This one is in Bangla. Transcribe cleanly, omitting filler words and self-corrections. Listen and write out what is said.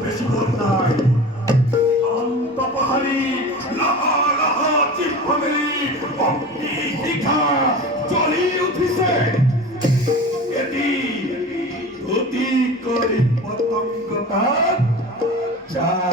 বেশি ভোর নাই অন্ত পাহাড়ি লাহা লাহা চিম্পমেলি অগ্নি শিখা জ্বলি উঠিছে এটি ধুতি কৰি পতংগতা যা